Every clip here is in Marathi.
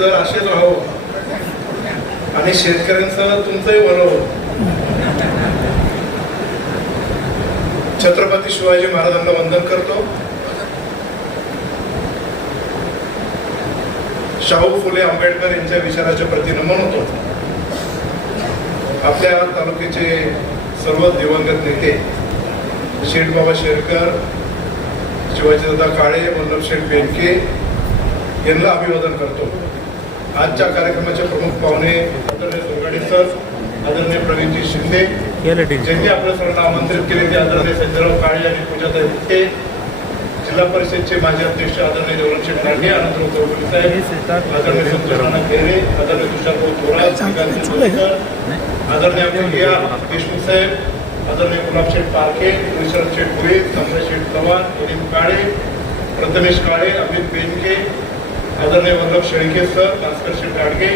दर असेच राहावं आणि शेतकऱ्यांसह तुमचंही भलं हो. छत्रपती शिवाजी महाराजांना वंदन करतो. शाहू फुले आंबेडकर यांच्या विचाराच्या प्रती नमन होतो. आपल्या तालुक्याचे सर्व दिवंगत नेते शेठबाबा शेरकर, शिवाजीदादा काळे, वल्लभशेठ बेनके यांना अभिवादन करतो. आजच्या कार्यक्रमाचे प्रमुख पाहुणे आदरणीय सोनगाडे सर, आदरणीय प्रवीणजी शिंदे, ज्यांनी आपल्या सर्वांना आमंत्रित केले ते आदरणीय संजयराव काळे आणि पूजाताई मुक्ते, जिल्हा परिषदचे माजी अध्यक्ष आदरणीय देवरामशेठ लांडे, अनंतराव चौधरी साहेब, आदरणीय संतोष खेरे, आदरणीय तुषारभाऊ थोरात, आदरणीय अभिया देशमुख साहेब, आदरणीय गुलाबशेठ पारखे, विश्वनाथ शेठ भोईर, सम्राशेठ चव्हाण, अनिल काळे, प्रथमेश काळे, अमित बेनके, आदरणीय वल्लभ शेळके सर, भास्कर शेठ गाडगे,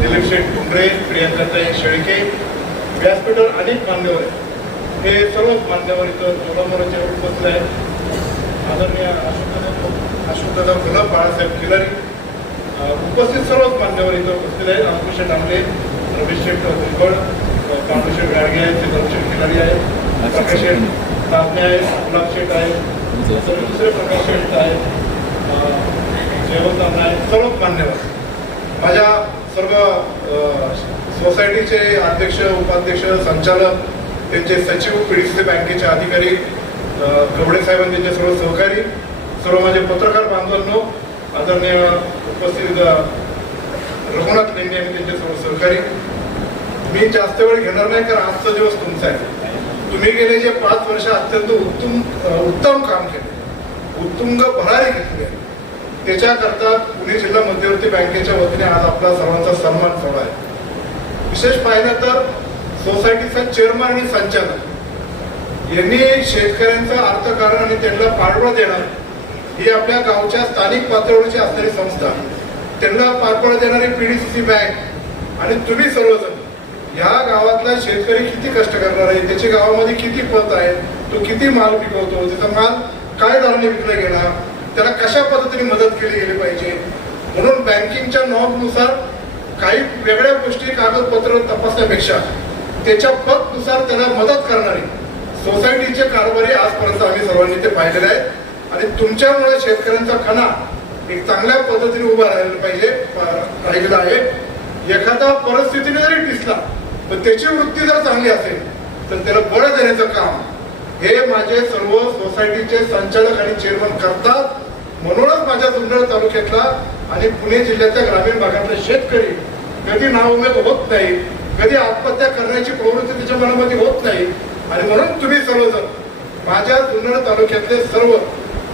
दिलीप शेठ कुंभरे, प्रियंकाताई शेळके, व्यासपीठावर अनेक मान्यवर आहेत. हे सर्व मान्यवर इथं जोडामोडाचे उपस्थित आहेत. आदरणीय अशोकदादा गुलाब, बाळासाहेब खिलारी, उपस्थित सर्वच मान्यवर इथं उपस्थित आहेत. अंकुशेठ आमले, रमेश शेठ भुजबळ, पांडुशेठ गाडगे आहेत, चित्रशेठ खिलारी आहेत, प्रकाश शेठ ताजने आहेत, गुलाब शेठ आहेत, दुसरे प्रकाश शेठ आहेत, सर्व मान्यवर. माझ्या सर्व सोसायटीचे अध्यक्ष, उपाध्यक्ष, संचालक, त्यांचे सचिव, पीडीसी बँकेचे अधिकारी, गवडे साहेबांनी त्यांचे सर्व सहकारी, सर्व माझे पत्रकार बांधवांनो, आदरणीय उपस्थित रघुनाथ लेंडे आणि त्यांचे सर्व सहकारी. मी जास्त वेळ घेणार नाही कारण आजचा दिवस तुमचा आहे. तुम्ही गेले जे 5 वर्ष अत्यंत उत्तम काम केले, उत्तुंग भरारी घेतली आहे. त्याच्याकरता पुणे जिल्हा मध्यवर्ती बँकेच्या वतीने आज आपला सर्वांचा सन्मान सोहळा आहे. विशेष पाहिलं तर सोसायटीचा चेअरमन आणि संचालक यांनी शेतकऱ्यांचं अर्थकारण आणि त्यांना पाठबळ देणार ही आपल्या गावच्या स्थानिक पातळीवरची असणारी संस्था, त्यांना पाठबळ देणारी पीडीसीसी बँक आणि तुम्ही सर्वजण या गावातला शेतकरी किती कष्ट करणार आहे, त्याच्या गावामध्ये किती पत आहे, तो किती माल पिकवतो, त्याचा माल काय दराने विकला गेला, त्याला कशा पद्धतीने मदत केली गेली पाहिजे. म्हणून बँकिंगच्या नॉर्मनुसार काही वेगळ्या गोष्टी कागदपत्र तपासण्यापेक्षा त्याच्या पतनुसार त्याला मदत करणारी सोसायटीचे कारभारी आजपर्यंत आम्ही सर्वांनी ते पाहिलेले आहेत. आणि तुमच्यामुळे शेतकऱ्यांचा कणा एक चांगल्या पद्धतीने उभा राहिला पाहिजे राहिलेला आहे. एखादा परिस्थितीने जरी दिसला पण त्याची वृत्ती जर चांगली असेल तर त्याला बळ देण्याचं काम हे माझे सर्व सोसायटीचे संचालक आणि चेअरमन करतात. म्हणूनच माझ्या जुन्नर तालुक्यातला आणि पुणे जिल्ह्याच्या ग्रामीण भागातला शेतकरी कधी नाउमेद होत नाही, कधी आत्महत्या करण्याची प्रवृत्ती त्याच्या मनामध्ये होत नाही. आणि म्हणून तुम्ही सर्वजण माझ्या जुन्नर तालुक्यातले सर्व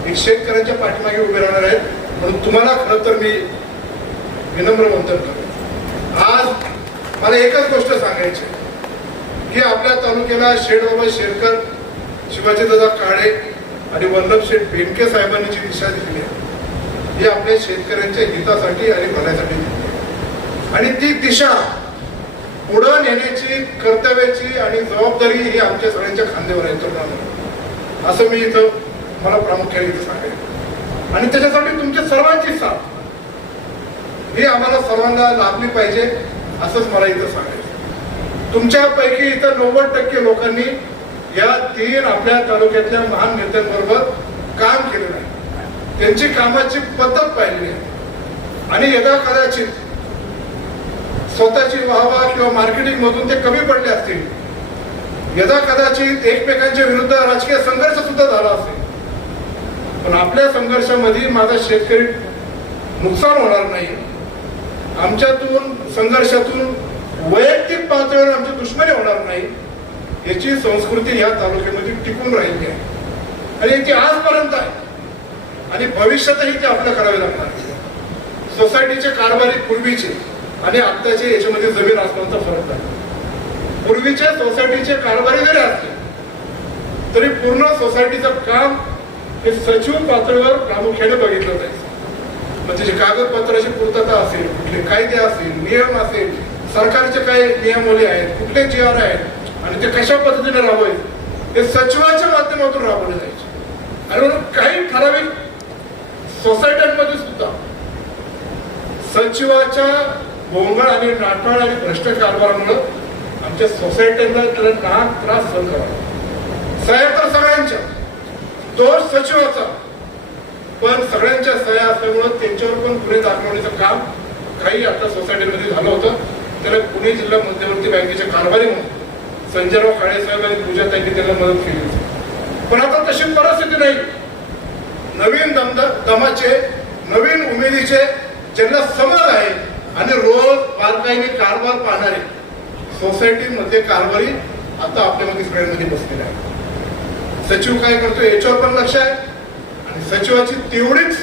एक शेतकऱ्यांच्या पाठीमागे उभे राहणार आहेत. म्हणून तुम्हाला खरं तर मी विनम्र वंदन करतो. आज मला एकच गोष्ट सांगायची की आपल्या तालुक्याला शेठबाबा शेरकर, शिवाजीदादा काळे आणि वल्लभशेठ बेनके साहेबांनी जी दिशा दिली आहे ही आपल्या शेतकऱ्यांच्या हितासाठी आणि भल्यासाठी दिली आहे. आणि ती दिशा पुढे नेण्याची कर्तव्याची आणि जबाबदारी ही आमच्या सगळ्यांच्या खांद्यावर आहे असं मी इथं मला प्रामुख्याने इथं सांगायचं. आणि त्याच्यासाठी तुमच्या सर्वांची साथ ही आम्हाला सर्वांना लाभली पाहिजे असंच मला इथं सांगायचं. तुमच्यापैकी इथं 90% लोकांनी या 3 आपल्या तालुक्यातल्या महान नेत्यांबरोबर काम केलेलं आहे, त्यांची कामाची पद्धत पाहिली आहे. आणि यदा कदाचित स्वतःची वाहवा किंवा मार्केटिंग मधून ते कमी पडले असतील, यदा कदाचित एकमेकांच्या विरुद्ध राजकीय संघर्ष सुद्धा झाला असेल, पण आपल्या संघर्षामध्ये माझा शेतकरी नुकसान होणार नाही, आमच्यातून संघर्षातून वैयक्तिक पातळीवर आमची दुश्मनी होणार नाही याची संस्कृती या तालुक्यामध्ये टिकून राहिली आहे. आणि ती आजपर्यंत आहे आणि भविष्यातही ती आपल्याला करावी लागणार. सोसायटीचे कारभारी पूर्वीचे आणि आत्ताचे याच्यामध्ये जमीन आसमानचा फरक आहे. पूर्वीचे सोसायटीचे कारभारी जरी असले तरी पूर्ण सोसायटीचं काम हे सचिव पातळीवर प्रामुख्याने बघितलं जायचं. मग त्याची कागदपत्राची पूर्तता असेल, कुठले कायदे असतील, नियम असेल, सरकारचे काही नियमावली आहेत, कुठले GR आहेत आणि ते कशा पद्धतीने राबवायचे हे सचिवाच्या माध्यमातून राबवले जायचे. आणि म्हणून काही ठराविक सोसायट्यांमध्ये सुद्धा सचिवाच्या गोंगाळ आणि नाटाळ आणि भ्रष्ट कारभारामुळे आमच्या सोसायटीला त्याला नाक त्रास सहन करावा. सह्या तर सगळ्यांच्या, दोष सचिवाचा, पण सगळ्यांच्या सह्या असल्यामुळं त्यांच्यावर पण गुन्हे दाखवण्याचं काम काही आता सोसायटीमध्ये झालं होतं. त्याला पुणे जिल्हा मध्यवर्ती बँकेचे कारभारी म्हणून संजयराव काळे साहेब आणि पूजाताईंनी त्याला मदत केली होती. पण आता तशी परिस्थिती नाही. नवीन दमाचे, नवीन उमेदीचे, ज्यांना समज आहे आणि रोज बारकाईने कारभार पाहणारे सोसायटीमध्ये कारभारी आता आपल्यामध्ये सगळ्यांमध्ये बसलेले आहे. सचिव काय करतोय याच्यावर पण लक्ष आहे आणि सचिवाची तेवढीच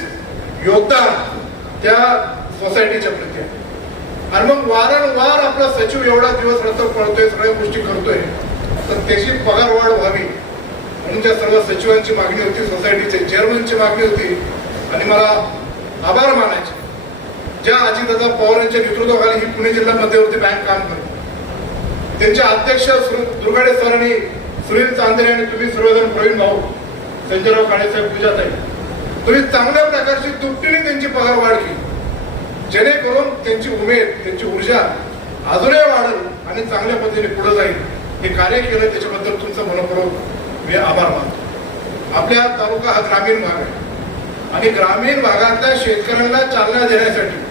योगदान त्या सोसायटीच्या प्रती आहे. आणि मग वारंवार आपला सचिव एवढा दिवस रस्त्यावर पळतोय, सगळ्या गोष्टी करतोय, तर त्याची पगार वाढ व्हावी म्हणून त्या सर्व सचिवांची मागणी होती, सोसायटीचे चेअरमनची मागणी होती. आणि मला आभार मानायचे ज्या अजितदादा पवार यांच्या नेतृत्वाखाली ही पुणे जिल्हा मध्यवर्ती बँक काम करते. त्यांचे अध्यक्ष दुर्गाडे सर आणि सुनील चांदरे आणि तुम्ही सर्वजण, प्रवीण भाऊ, संजयराव काळे साहेब, पूजाताई, तुम्ही चांगल्या प्रकारची दुपटीने त्यांची पगार वाढ केली, जेणेकरून त्यांची उमेद, त्यांची ऊर्जा अजूनही वाढेल आणि चांगल्या पद्धतीने पुढे जाईल. हे कार्य केलं त्याच्याबद्दल तुमचं मनपूर्वक मी आभार मानतो. आपल्या तालुका हा ग्रामीण भाग आहे आणि ग्रामीण भागातल्या शेतकऱ्यांना चालना देण्यासाठी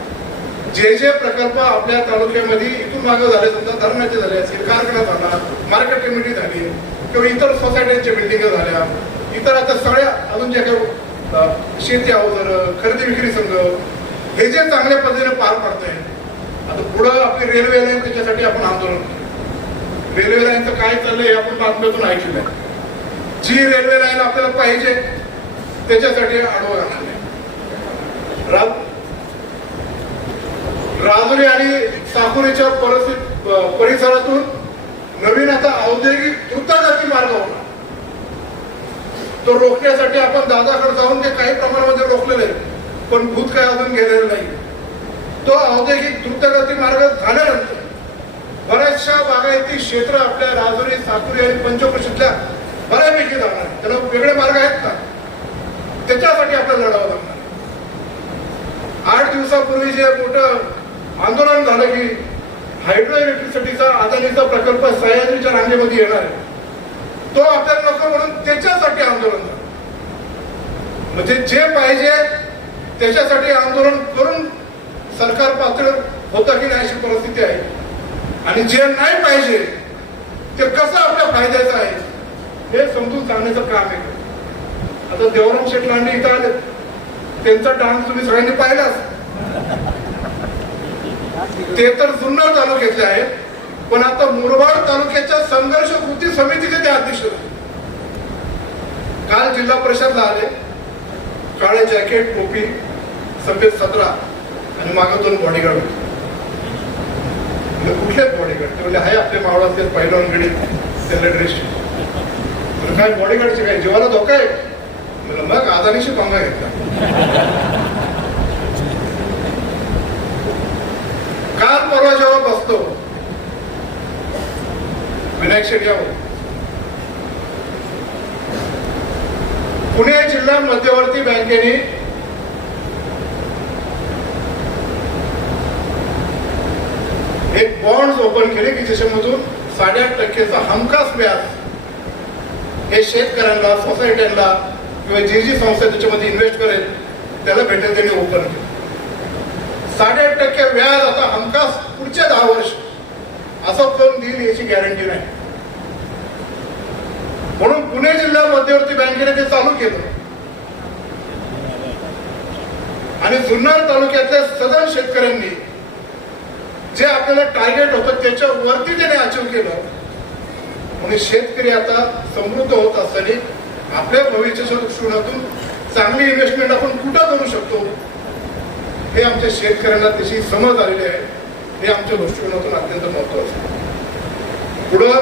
जे जे प्रकल्प आपल्या तालुक्यामध्ये इथून मागे झाले, समजा धरणाचे झाले असतील, कारखाना झाला, मार्केट कमिटी झाली किंवा इतर सोसायट्यांच्या बिल्डिंग झाल्या, इतर आता सगळ्या अजून जे काही शेती अवजार, खरेदी विक्री संघ, हे जे चांगल्या पद्धतीने पार पाडत आहे. आता पुढं आपली रेल्वे लाईन, त्याच्यासाठी आपण आंदोलन केलं. रेल्वे लाईनचं काय चाललंय आपण बातम्यातून ऐकलं आहे. जी रेल्वे लाईन आपल्याला पाहिजे त्याच्यासाठी आडवं घातलंय. राजुरी आणि साकुरीच्या परिसरातून नवीन आता औद्योगिक द्रुतगती मार्ग होणार. तो रोखण्यासाठी आपण दादाकडे जाऊन ते काही प्रमाणामध्ये रोखलेले, पण भूत काय अजून गेलेलं नाही. तो औद्योगिक द्रुतगती मार्ग झाल्यानंतर बऱ्याचशा बागायती क्षेत्र आपल्या राजुरी, साकुरी आणि पंचक्रोशीतल्या बऱ्यापैकी जाणार. त्याला वेगळे मार्ग आहेत का, त्याच्यासाठी आपल्याला लढावं लागणार. 8 दिवसापूर्वी जे मोठं आंदोलन झालं की हायड्रो इलेक्ट्रिसिटीचा अदानीचा प्रकल्प सह्याद्रीच्या रांगेमध्ये येणार आहे, तो आपल्याला नको म्हणून त्याच्यासाठी आंदोलन झालं. म्हणजे जे पाहिजे त्याच्यासाठी आंदोलन करून सरकार पातळीवर होतं की नाही अशी परिस्थिती आहे. आणि जे नाही पाहिजे ते कसं आपल्या फायद्याचं आहे हे समजून सांगण्याचं काम आहे. आता देवराम शेठ लांडे इथं आले, त्यांचा डान्स तुम्ही सगळ्यांनी पाहिलाच. ते तर जुन्नर तालुक्यातले आहेत, पण आता मुरबाड तालुक्याच्या संघर्ष कृती समितीचे ते अध्यक्ष झाले. काल जिल्हा परिषदला आले, काळे जॅकेट, टोपी, सफेद सदरा आणि मागे 2 बॉडीगार्ड होते. कुठले बॉडीगार्ड? ते म्हणजे आहे आपले मावळातले पैलवान गडी, त्याला ड्रेस. काय बॉडीगार्डचे काय जीवाला धोका आहे? मग अदानीशी पंगा घेतला. काल परवा जेव्हा बसतो विनायक शेट्टी यावं, पुणे जिल्हा मध्यवर्ती बँकेने एक बॉन्ड ओपन केले की ज्याच्यामधून 8.5% हमखास व्याज हे शेतकऱ्यांना, सोसायट्यांना किंवा जी संस्था त्याच्यामध्ये इन्व्हेस्ट करेल त्याला भेटेल. त्यांनी ओपन केलं. 8.5% व्याज आता हमखास पुढच्या 10 वर्ष असं कोण देईल याची गॅरंटी नाही. म्हणून पुणे जिल्हा मध्यवर्ती बँकेने ते चालू केलं आणि जुन्नर तालुक्यातल्या सदन शेतकऱ्यांनी जे आपल्याला टार्गेट होतं त्याच्या वरती त्याने अचीव केलं. म्हणून शेतकरी आता समृद्ध होत असताना आपल्या भविष्याच्या दृष्टिकोनातून चांगली इन्व्हेस्टमेंट आपण कुठं करू शकतो हे आमच्या शेतकऱ्यांना त्याची समज आलेली आहे. हे आमच्या दृष्टिकोनातून अत्यंत महत्वाचं आहे. पुढं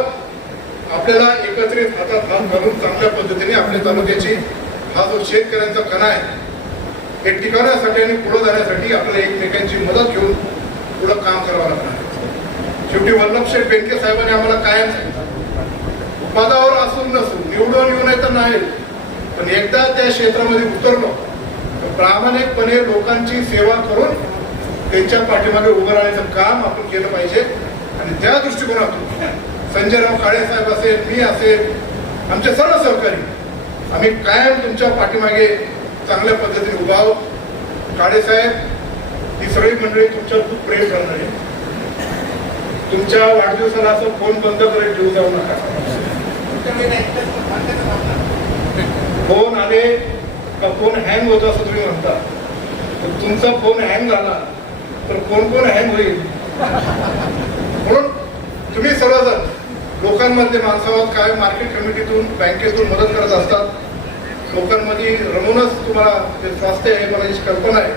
आपल्याला एकत्रित हातात हात घालून चांगल्या पद्धतीने आपल्या तालुक्याची हा जो शेतकऱ्यांचा कणा आहे हे टिकवण्यासाठी आणि पुढे जाण्यासाठी आपल्याला एकमेकांची मदत घेऊन पुढं काम करावं लागणार आहे. शेवटी वल्लभशेठ बेनके साहेबांनी आम्हाला कायम सांगितलं, पदावर असून नसून, निवडून येऊ नये तर नाही, पण एकदा त्या क्षेत्रामध्ये उतरलो तर प्रामाणिकपणे लोकांची सेवा करून त्यांच्या पाठीमागे उभं राहण्याचं काम आपण केलं पाहिजे. आणि त्या दृष्टिकोनातून संजयराव काळे साहेब असेल, मी असेल, आमचे सर्व सहकारी आम्ही कायम तुमच्या पाठीमागे चांगल्या पद्धतीने उभा आहोत. काळे साहेब, ही सगळी मंडळी तुमच्यावर खूप प्रेम करणारी. तुमच्या वाढदिवसाला असं फोन बंद करत ठेवू जाऊ नका. फोन आले का फोन हँग होतो असं तुम्ही म्हणता. तुमचा फोन हँग झाला तर कोण कोण हँग होईल. म्हणून तुम्ही सर्वजण लोकांमध्ये माणसावर काय मार्केट कमिटीतून बँकेतून मदत करत असतात. लोकांमध्ये रमूनच तुम्हाला जे स्वास्थ्य आहे मला याची कल्पना आहे.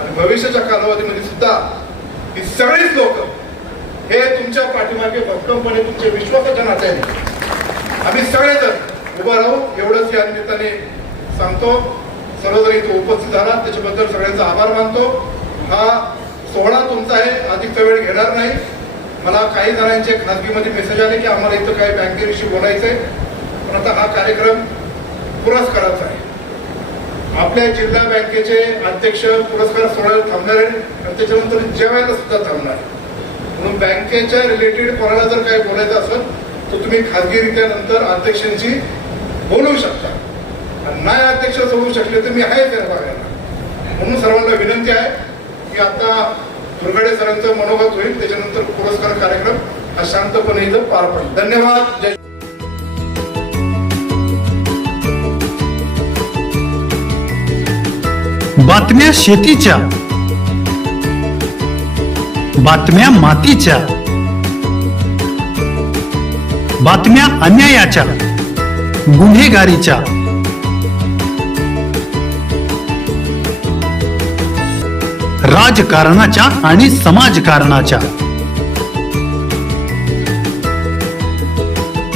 आणि भविष्याच्या कालावधीमध्ये सुद्धा ही सगळीच लोक हे तुमच्या पाठीमागे भक्कमपणे तुमचे विश्वासाच्या नात्याने आम्ही सगळेजण उभं राहू एवढंच या निमित्ताने सांगतो. सर्वजण इथे उपस्थित झाला त्याच्याबद्दल सगळ्यांचा आभार मानतो. हा सोहळा तुमचा आहे, अधिकचा वेळ घेणार नाही. मला काही जणांचे खासगीमध्ये मेसेज आले की आम्हाला इथं काही बँकेविषयी बोलायचंय, पण आता हा कार्यक्रम पुरस्काराचा आहे. आपल्या जिल्हा बँकेचे अध्यक्ष पुरस्कार सोहळ्याला थांबणार आहे आणि त्याच्यानंतर जेवायला सुद्धा थांबणार आहे. म्हणून बँकेच्या रिलेटेड कोणाला जर काही बोलायचं असेल तर तुम्ही खासगीरित्या नंतर अध्यक्षांशी बोलवू शकता. आणि नाही अध्यक्ष होऊ शकले तर मी आहे त्या बघायला. म्हणून सर्वांना विनंती आहे की आता दुर्गाडे सरांचं मनोगत होईल, त्याच्यानंतर पुरस्कार कार्यक्रम हा शांतपणे इथं पार पडेल. धन्यवाद. जय. बातम्या शेतीच्या, बातम्या मातीच्या, बातम्या अन्यायाच्या, गुन्हेगारीच्या, राजकारणाच्या आणि समाजकारणाच्या,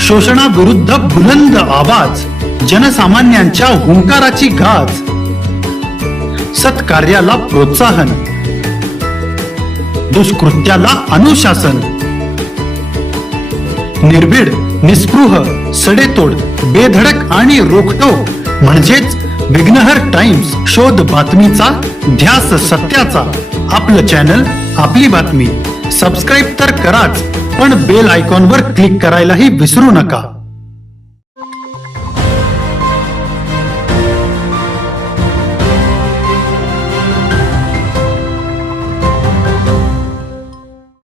शोषणाविरुद्ध बुलंद आवाज, जनसामान्यांच्या हुंकाराची गाज, सत्कार्याला प्रोत्साहन, दुष्कृत्याला अनुशासन, निर्भीड, निस्पृह, सडेतोड, बेधडक आणि रोखटोक म्हणजेच विघ्नहर टाइम्स. शोध बातमीचा, ध्यास सत्याचा. आपलं चॅनल, आपली बातमी. सबस्क्राईब तर कराच, पण बेल आयकॉनवर क्लिक करायलाही विसरू नका.